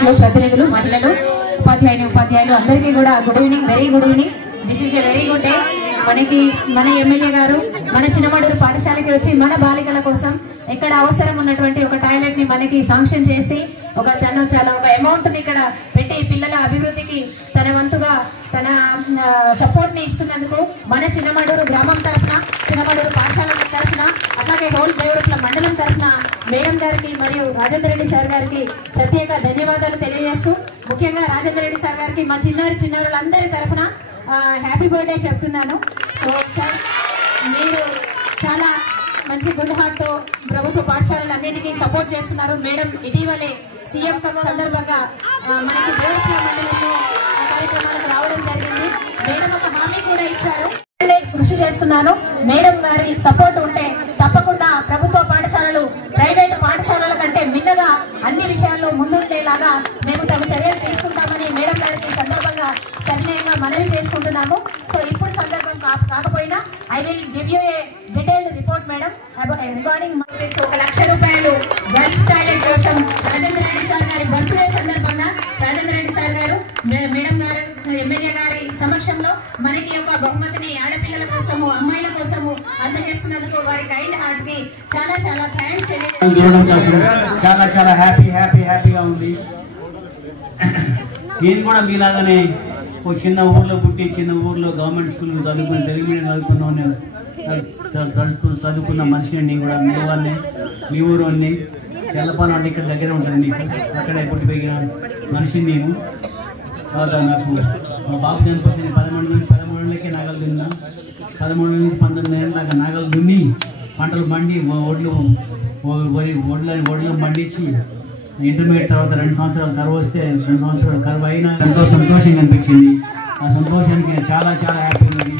నాయకులు, ప్రతినిధులు, మహిళలు, ఉపాధ్యాయులు అందరికీ కూడా good evening, very good evening. This is a very good day. మన ఎమ్మెల్యే గారు మన చిన్నమడూరు పాఠశాలకి వచ్చి మన బాలికల కోసం ఇక్కడ అవసరం ఉన్నటువంటి ఒక టాయిలెట్ ని మనకి శాంక్షన్ చేసి ఒక అమౌంట్ ని ఇక్కడ పెట్టి పిల్లల అభివృద్ధికి తన వంతుగా తన సపోర్ట్ ని ఇస్తున్నందుకు మన చిన్నమడూరు గ్రామం తరఫున, చిన్నమడూరు పాఠశాల తరఫున, అట్లాగే హోల్ దేవరూపల మండలం తరఫున మేడం గారికి మరియు రాజేందర్ రెడ్డి సార్ గారికి ప్రత్యేక ధన్యవాదాలు తెలియజేస్తూ, ముఖ్యంగా రాజేందర్ రెడ్డి సార్ గారికి మా చిన్నారులందరి తరఫున హ్యాపీ బర్త్డే చెప్తున్నాను. సో సార్, మీరు చాలా మంచి గుడ్ హార్ట్ తో ప్రభుత్వ పాఠశాలలన్నిటికీ సపోర్ట్ చేస్తున్నారు. మేడం ఇటీవలే సీఎం కప్ సందర్భంగా మనకి దేవరూపల మండలంలో కార్యక్రమాలకు రావడం జరిగింది. మేడం ఒక హామీ కూడా ఇచ్చారు. కృషి చేస్తున్నాను. మేడం గారి సపోర్ట్ ఉంటే తప్పకుండా ప్రభుత్వ పాఠశాలలు ప్రైవేటు పాఠశాలల కంటే మిన్నగా అన్ని విషయాల్లో ముందుండేలాగా మేము తగు చర్యలు తీసుకుంటామని మేడం గారికి సందర్భంగా సవినయంగా మనవి చేసుకుంటున్నాము. సో ఇప్పుడు సందర్భం కాకపోయినా I will give you A detailed report madam regarding 1 లక్ష రూపాయలు గర్ల్స్ టాయిలెట్ కోసం రాజేంద్ర రెడ్డి సార్ గారి బర్త్డే సందర్భంగా రాజేంద్ర రెడ్డి సార్ గారు మేడం గారు ఎమ్మెల్యే గారి సమక్షంలో మనకి ఒక బహుమతిని ఆడపిల్లల కోసము, అమ్మాయిల కోసము అందజేస్తున్నందుకు వారి కైండ్ హార్ట్ కి చాలా చాలా థ్యాంక్స్ తెలియజేస్తున్నాను. చాలా హ్యాపీగా ఉంది. నేను కూడా మీలాగానే ఒక చిన్న ఊర్లో పుట్టి చిన్న ఊర్లో గవర్నమెంట్ స్కూల్ చదువుకుని తెలుగు మీడియం చదువుకున్న మనిషిని. నేను కూడా మీ ఊరు అన్ని చెల్లపాలెం అంటే ఇక్కడ దగ్గర ఉంటుంది నీకు, అక్కడే పుట్టి పెరిగిన మనిషిని నేను. తర్వాత నాకు మా బాబు చనిపోతే 13 నాగలు దున్నా, 13 నుంచి 19 ఏళ్ళు నాకు నాగలు దున్ని పంటలు మండి ఒడ్లు మండించి ఇంటర్మీడియట్ తర్వాత 2 సంవత్సరాలు కరువు వస్తే 2 సంవత్సరాలు కరువు అయినా ఎంతో సంతోషంగా అనిపించింది. ఆ సంతోషానికి నేను చాలా హ్యాపీ ఉంది.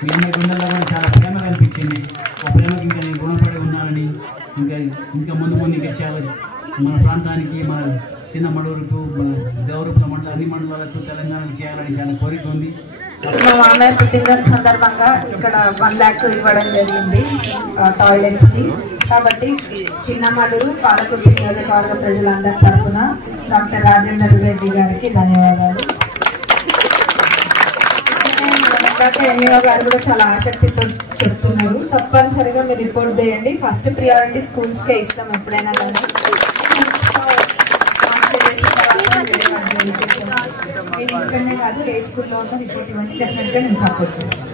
మీ అందరి గుండెల్లో కూడా చాలా ప్రేమ కనిపించింది. ఆ ప్రేమకి ఇంకా నేను గుణపడి ఉన్నానని, ఇంకా ముందు ఇంకా చాలా మన ప్రాంతానికి, మన చిన్నమడూరుకు, మన దేవరూపల మండలం అన్ని మండలాలకు తెలంగాణకు చేయాలని చాలా కోరిక ఉంది. మా మామయ్య పుట్టినరోజు సందర్భంగా ఇక్కడ 1 లక్ష ఇవ్వడం జరిగింది టాయిలెట్స్ కి. కాబట్టి చిన్నమడూరు పాలకుర్తి నియోజకవర్గ ప్రజలందరి తరఫున డాక్టర్ రాజేందర్ రెడ్డి గారికి ధన్యవాదాలు. ఎంఈఓ గారు కూడా చాలా ఆసక్తితో చెప్తున్నారు. తప్పనిసరిగా మీరు రిపోర్ట్ చేయండి. ఫస్ట్ ప్రియారిటీ స్కూల్స్కే ఇస్తాం ఎప్పుడైనా కానీ. మీరు ఇక్కడనే కాదు, ఏ స్కూల్లో ఉన్న రిపోర్ట్ ఇవ్వండి, డెఫినెట్గా నేను సపోర్ట్ చేస్తాను.